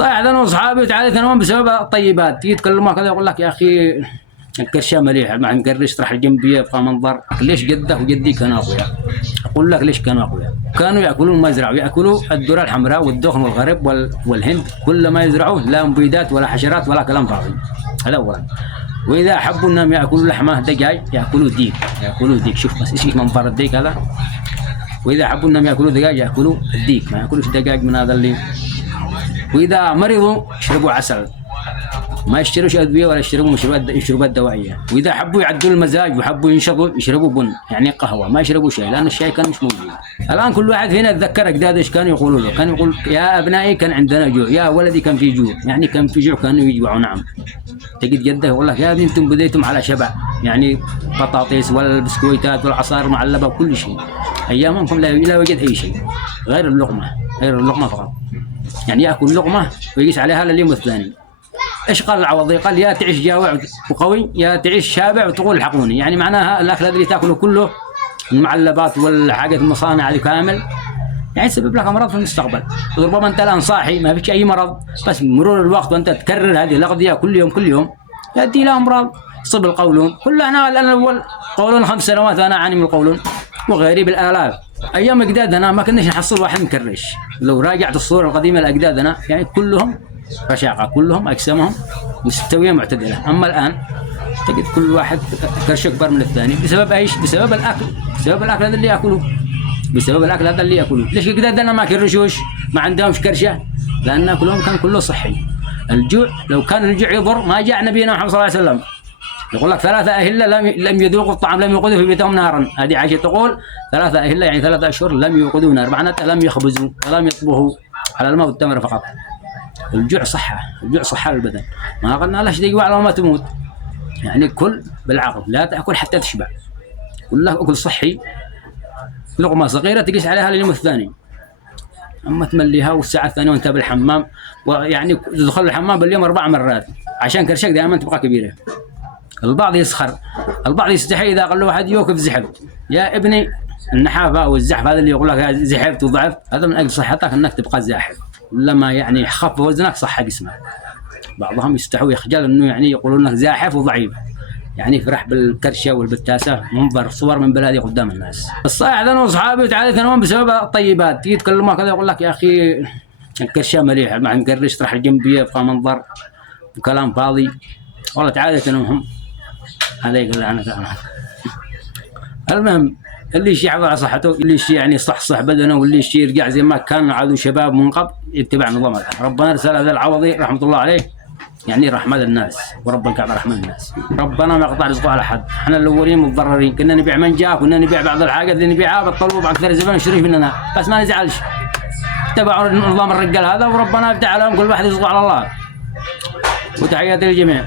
الصائع انا واصحابي وتعالى يتناوم بسبب الطيبات، تيجي تكلمه كذا يقول لك يا اخي الكرشه مليحه ما نكرش تروح الجنبيه يبقى منظر. ليش جده وجدي كانوا اقوياء؟ اقول لك ليش كانوا اقوياء؟ كانوا ياكلون ما يزرعوا، ياكلوا الذره الحمراء والدخن والغرب والهند، كل ما يزرعوه لا مبيدات ولا حشرات ولا كلام فاضي. هذا اولا. واذا حبوا انهم ياكلوا لحمه دجاج ياكلوا ديك، ياكلوا ديك. شوف بس ايش منظر الديك هذا. واذا حبوا انهم ياكلوا دجاج ياكلوا الديك، ما ياكلوش دجاج من هذا اللي. واذا مرضوا يشربوا عسل، ما يشتروش ادويه ولا يشربوا مشروبات دوائيه. واذا حبوا يعدلوا المزاج وحبوا ينشطوا يشربوا بن، يعني قهوه، ما يشربوا شاي لان الشاي كان مش موجود. الان كل واحد فينا يتذكر اجداد ايش كانوا يقولوا له، كان يقول يا ابنائي كان عندنا جوع، يا ولدي كان في جوع، يعني كان في جوع كانوا يجوعوا. نعم. تجد جده يقول لك يا ابني انتم بديتم على شبع، يعني بطاطس والبسكويتات والعصائر معلبه وكل شيء. ايامكم لا يوجد اي شيء غير اللقمه، غير اللقمه فقط. يعني ياكل لقمه ويقيس عليها لليوم الثاني. ايش قال العوضي؟ قال يا تعيش جائع وقوي يا تعيش شابع وتقول الحقوني. يعني معناها الاكل اللي تاكله كله المعلبات والحاجات المصانع هذه كامل يعني تسبب لك امراض في المستقبل. وربما انت الان صاحي ما فيش اي مرض، بس مرور الوقت وانت تكرر هذه الاغذيه كل يوم كل يوم يؤدي الى امراض. صب القولون، كل انا الاول قولون 5 سنوات وانا اعاني من القولون وغيري بالالاف. ايام اجدادنا ما كناش نحصل واحد مكرش. لو راجعت الصوره القديمه لاجدادنا يعني كلهم رشاقه، كلهم اجسامهم مستويه معتدله. اما الان تجد كل واحد كرش اكبر من الثاني. بسبب ايش؟ بسبب الاكل، بسبب الاكل هذا اللي ياكلوه، بسبب الاكل هذا اللي ياكلوه. ليش اجدادنا ما كرشوش؟ ما عندهمش كرشه؟ لان اكلهم كان كله صحي. الجوع لو كان الجوع يضر ما جاء نبينا محمد صلى الله عليه وسلم. يقول لك 3 أهلة لم يذوقوا الطعام لم يوقدوا في بيتهم نارا. هذه عائشة تقول 3 أهلة يعني 3 أشهر لم يوقدوا نار، معناتها لم يخبزوا ولم يطبخوا على الماء والتمر فقط. الجوع صحة، الجوع صحة للبدن. ما قلنا لك تجوع لو ما تموت. يعني كل بالعقل، لا تأكل حتى تشبع. قل لك أكل صحي، لقمة صغيرة تقيس عليها لليوم الثاني. أما تمليها والساعة الثانية وأنت بالحمام، ويعني تدخل الحمام باليوم 4 مرات عشان كرشك دائما تبقى كبيرة. البعض يسخر، البعض يستحي إذا قال له واحد يوقف زحفت. يا ابني النحافة والزحف هذا اللي يقول لك زحفت وضعفت هذا من أجل صحتك أنك تبقى زاحف، لما يعني خف وزنك صح جسمك. بعضهم يستحوا يخجل انه يعني يقولون انك زاحف وضعيف، يعني يفرح بالكرشه والبتاسه منظر صور من بلادي قدام الناس. الصائع انا واصحابي وتعالى يتناوم بسبب الطيبات، تيجي تكلمه كذا يقول لك يا اخي الكرشه مليحه ما نكرش تروح الجنبيه يبقى منظر وكلام فاضي. والله تعالى يتناوم هذا يقول انا. المهم اللي يشي يحافظ على صحته، اللي يشي يعني صح بدنه، واللي يشي يرجع زي ما كان عادوا شباب من قبل يتبع نظام الحياة. ربنا ارسل هذا العوضي رحمه الله عليه يعني رحمة الناس، ورب الكعبة رحمة الناس. ربنا ما يقطع رزقه على حد. احنا الاولين متضررين، كنا نبيع منجا، كنا نبيع بعض الحاجات اللي نبيعها بطلوا بعد كثير زمان يشتري مننا، بس ما نزعلش. اتبعوا نظام الرجال هذا وربنا يفتح عليهم كل واحد يرزقه على الله. وتحياتي للجميع.